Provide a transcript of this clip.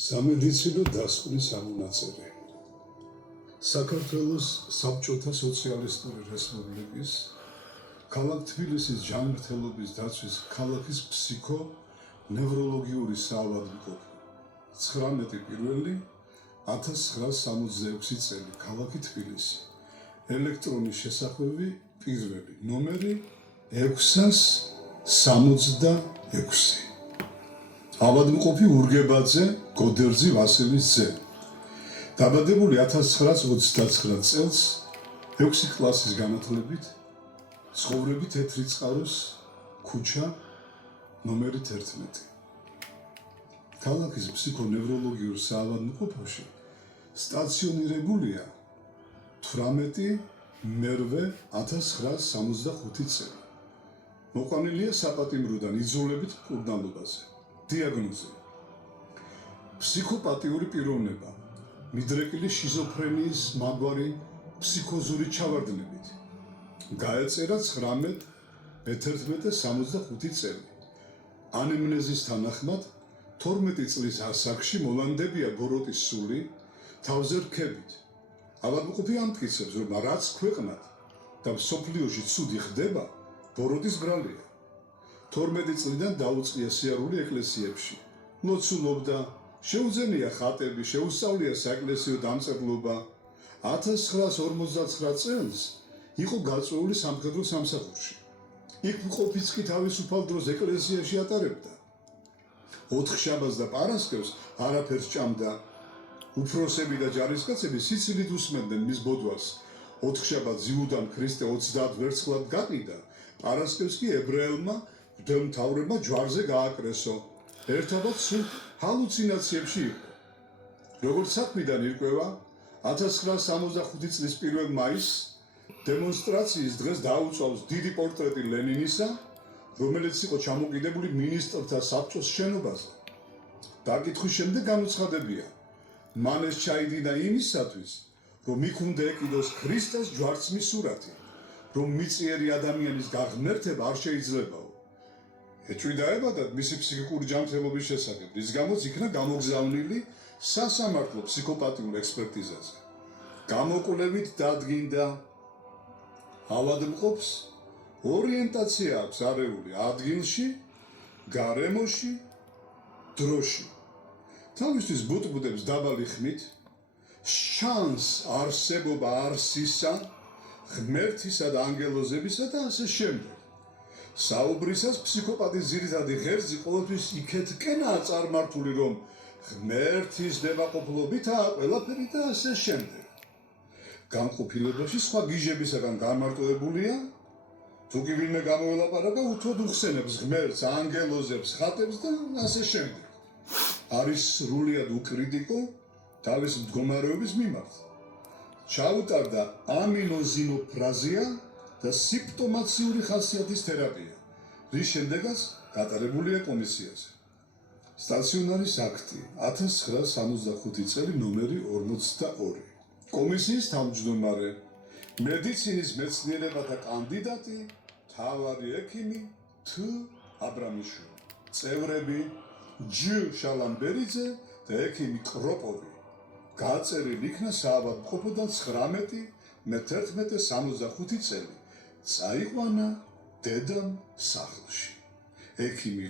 სამედიცინო დასკვნის ამონაწილე. საქართველოს საბჭოთა სოციალისტური რესპუბლიკის ქალაქ თბილისის ჯანმრთელობის დაცვის ქალაქის ფსიქო-ნევროლოგიური საავადმყოფო 19/01/1966 წელი ქალაქი თბილისი. ელექტრონის შესახვევი პირველი ნომერი 666. ავადმყოფი ურგებაძე გოდერძი ვასილის ძე. დაბადებული 1939 წელს 6 კლასის განათლებით, ცხოვრები თეთრი წყაროს ქუჩა ნომერი 11. ქალაქის ფსიქონევროლოგიურ საავადმყოფოში სტაციონირებულია 18/02/1965 წელი. მოყვანილია საპატიმროდან იძულებით მკურნალობაზე. დიაგნოზი: ფსიქოპათიური პიროვნება, მიდრეკილი შიზოფრენიის მაგვარი ფსიქოზური ჩავარდნებით. გაეწერა 19/11/65 წელი. ანემნეზის თანახმად 12 წლის ასაკში მოლანდებია ბოროტის სული, თავზე რქებით. ავადმყოფი ამტკიცებს, რომ რაც ქვეყნად და მსოფლიოში ცუდი ხდება, ბოროტის ბრალია. 12 წლიდან დაუწყია სიარული ეკლესიებში. ლოცულობდა, შეუძენია ხატები, შეუსწავლია საეკლესიო დამწერლობა. 1959 წელს იყო გაწვეული სამხედრო სამსახურში. იქ მყოფიც კი თავისუფალ დროს ეკლესიაში ატარებდა. ოთხშაბათს და პარასკევს არაფერს ჭამდა. უფროსები და ჯარისკაცები სიცილით უსმენდნენ მის ბოდვას. ოთხშაბათს იუდამ ქრისტე 30 ვერცხლად გაყიდა, პარასკევს კი ებრაელმა მღვდელმთავრებმა ჯვარზე გააკრესო. ერთადაც სულ ჰალუცინაციებში იყო. როგორც საქმიდან ირკვევა, 1965 წლის 1 მაისს დემონსტრაციის დღეს დაუწვავს დიდი პორტრეტი ლენინისა, რომელიც იყო ჩამოკიდებული მინისტრთა საბჭოს შენობაზე. დაკითხვის შემდეგ განუცხადებია, მან ეს ჩაიდინა იმისათვის, რომ იქ უნდა ეკიდოს ქრისტეს ჯვარცმის სურათი, რომ მიწიერი ადამიანის გაღმერთება არ შეიძლებაო. ეჭვიდაებადათ მისი ფსიქიკური ჯანმრთელობის შესახებ, რის გამოც იქნა გამოგზავნილი სასამართლო ფსიქოპათიურ ექსპერტიზაზე. გამოკვლევით დადგინდა, ავადმყოფს ორიენტაცია აქვს არეული ადგილში, გარემოში, დროში. თავისთვის ბუტბუდებს დაბალი ხმით, შანს არსებობა არსისა, ღმერთისა და ანგელოზებისა და ასე შემდეგ. საუბრისას ფსიქოპათის ძირითადი ღერძი ყოველთვის იქეთკენაა წარმართული, რომ ღმერთის ნებაყოფლობითაა ყველაფერი და ასე შემდეგ. განყოფილებაში სხვა გიჟებისაგან განმარტოებულია, თუ კი ვინმე გამოელაპარაკა, უთოდ უხსენებს ღმერთს, ანგელოზებს, ხატებს და ასე შემდეგ. არის სრულიად უკრიტიკო თავის მდგომარეობის მიმართ. ჩაუტარდა ამინოზინოფრაზია და სიმპტომაციური ხასიათის თერაპია, რის შემდეგაც გატარებულია კომისიაზე. სტაციონარის აქტი 1965 წელი ნომერი 42. კომისიის თავმჯდომარე, მედიცინის მეცნიერებათა კანდიდატი, მთავარი ექიმი Თ. აბრამიშვილი. წევრები ჯ. შალამბერიძე და ექიმი კროპოვი. გაწერილი იქნა საავადმყოფოდან 19/11/65 წელი. წაიყვანა დედამ სახლში. ექიმი